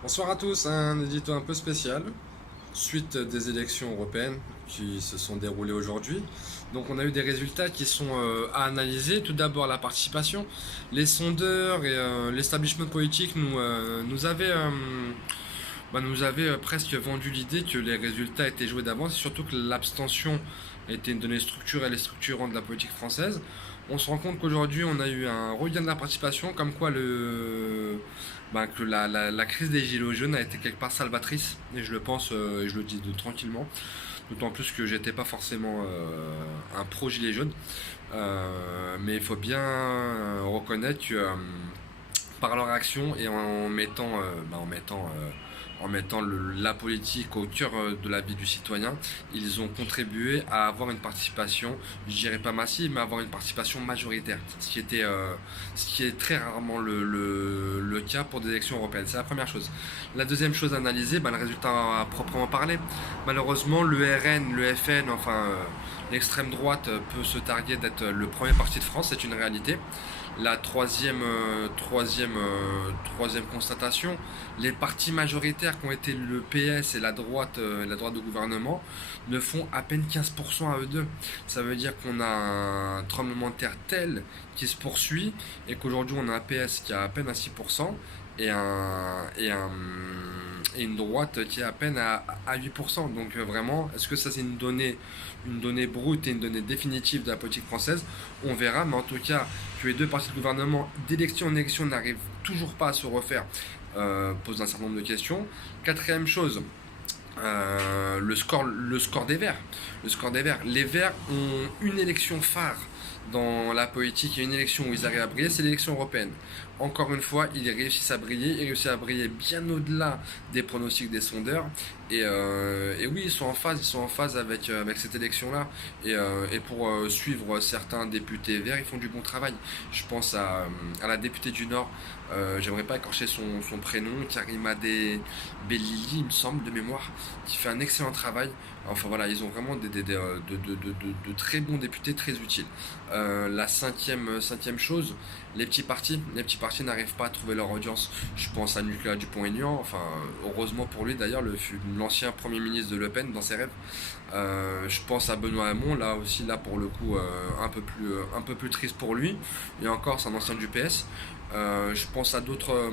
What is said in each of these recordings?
Bonsoir à tous, un édito un peu spécial, suite des élections européennes qui se sont déroulées aujourd'hui. Donc on a eu des résultats qui sont à analyser. Tout d'abord la participation. Les sondeurs et l'establishment politique nous avaient presque vendu l'idée que les résultats étaient joués d'avance, et surtout que l'abstention était une donnée structurelle et structurante de la politique française. On se rend compte qu'aujourd'hui on a eu un regain de la participation, comme quoi que la crise des gilets jaunes a été quelque part salvatrice, et je le pense, et je le dis tranquillement, d'autant plus que j'étais pas forcément un pro gilet jaune. Mais il faut bien reconnaître que par leur action et en mettant la politique au cœur de la vie du citoyen, ils ont contribué à avoir une participation, je dirais pas massive, mais avoir une participation majoritaire, ce qui est très rarement le cas pour des élections européennes. C'est la première chose. La deuxième chose à analyser, le résultat à proprement parler. Malheureusement, le RN, le FN, l'extrême droite peut se targuer d'être le premier parti de France, c'est une réalité. La troisième constatation, les partis majoritaires qui ont été le PS et la droite de gouvernement ne font à peine 15% à eux deux. Ça veut dire qu'on a un tremblement de terre tel qui se poursuit, et qu'aujourd'hui on a un PS qui a à peine à 6% et une droite qui est à peine à 8%. Donc vraiment, est-ce que ça c'est une donnée brute et une donnée définitive de la politique française? On verra, mais en tout cas, que les deux partis de gouvernement d'élection en élection n'arrivent toujours pas à se refaire, pose un certain nombre de questions. Quatrième chose, le score des Verts. Le score des Verts. Les Verts ont une élection phare dans la politique et une élection où ils arrivent à briller, c'est l'élection européenne. Encore une fois, ils réussissent à briller, ils réussissent à briller bien au-delà des pronostics des sondeurs. Et oui, ils sont en phase avec cette élection-là. Et pour suivre certains députés verts, ils font du bon travail. Je pense à la députée du Nord, j'aimerais pas écorcher son prénom, Karimade Bellili, il me semble, de mémoire, qui fait un excellent travail. Enfin voilà, ils ont vraiment de très bons députés très utiles. La cinquième chose, les petits partis. Les petits partis n'arrivent pas à trouver leur audience. Je pense à Nicolas Dupont-Aignan, heureusement pour lui d'ailleurs, l'ancien Premier ministre de Le Pen dans ses rêves. Je pense à Benoît Hamon, là aussi, là pour le coup, un peu plus triste pour lui. Et encore, c'est un ancien du PS. Je pense à d'autres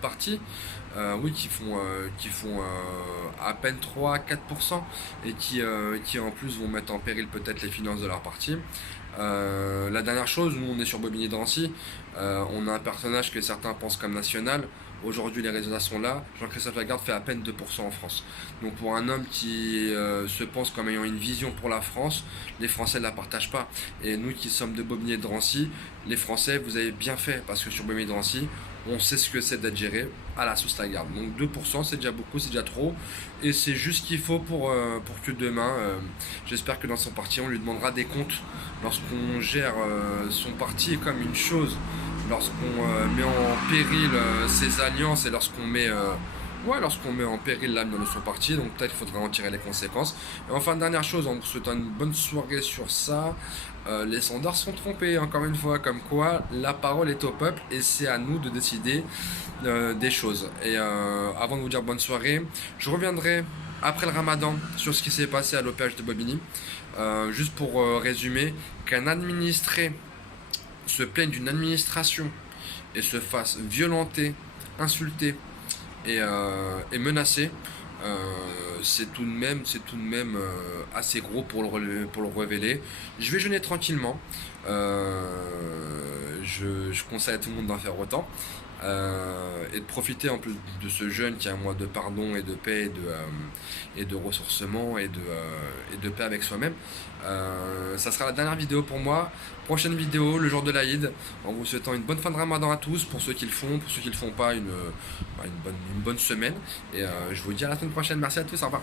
partis, oui, qui font à peine 3-4%, et qui en plus vont mettre en péril peut-être les finances de leur parti. La dernière chose, nous on est sur Bobigny de Drancy, on a un personnage que certains pensent comme national. Aujourd'hui les résultats sont là, Jean-Christophe Lagarde fait à peine 2% en France. Donc pour un homme qui se pense comme ayant une vision pour la France, les Français ne la partagent pas. Et nous qui sommes de Bobigny de Drancy, les Français, vous avez bien fait, parce que sur Bobigny de Drancy, on sait ce que c'est d'être géré à la sauce Lagarde. Donc 2%, c'est déjà beaucoup, c'est déjà trop. Et c'est juste ce qu'il faut pour que demain, j'espère que dans son parti, on lui demandera des comptes lorsqu'on gère son parti comme une chose, lorsqu'on met en péril ses alliances, et lorsqu'on met en péril l'avenir de son parti. Donc peut-être qu'il faudra en tirer les conséquences. Et enfin, dernière chose, en vous souhaitant une bonne soirée sur ça, les sondages sont trompés, encore une fois, comme quoi la parole est au peuple, et c'est à nous de décider des choses. Et avant de vous dire bonne soirée, je reviendrai après le ramadan sur ce qui s'est passé à l'OPH de Bobigny. Juste pour résumer, qu'un administré se plaigne d'une administration et se fasse violenter, insulter et menacer, c'est tout de même assez gros pour le révéler. Je vais jeûner tranquillement. Je conseille à tout le monde d'en faire autant. Et de profiter en plus de ce jeûne qui est un mois de pardon et de paix et de ressourcement et de paix avec soi-même. Ça sera la dernière vidéo pour moi. Prochaine vidéo le jour de l'Aïd, en vous souhaitant une bonne fin de ramadan à tous, pour ceux qui le font, pour ceux qui le font pas, une bonne semaine. Et je vous dis à la semaine prochaine. Merci à tous, au revoir.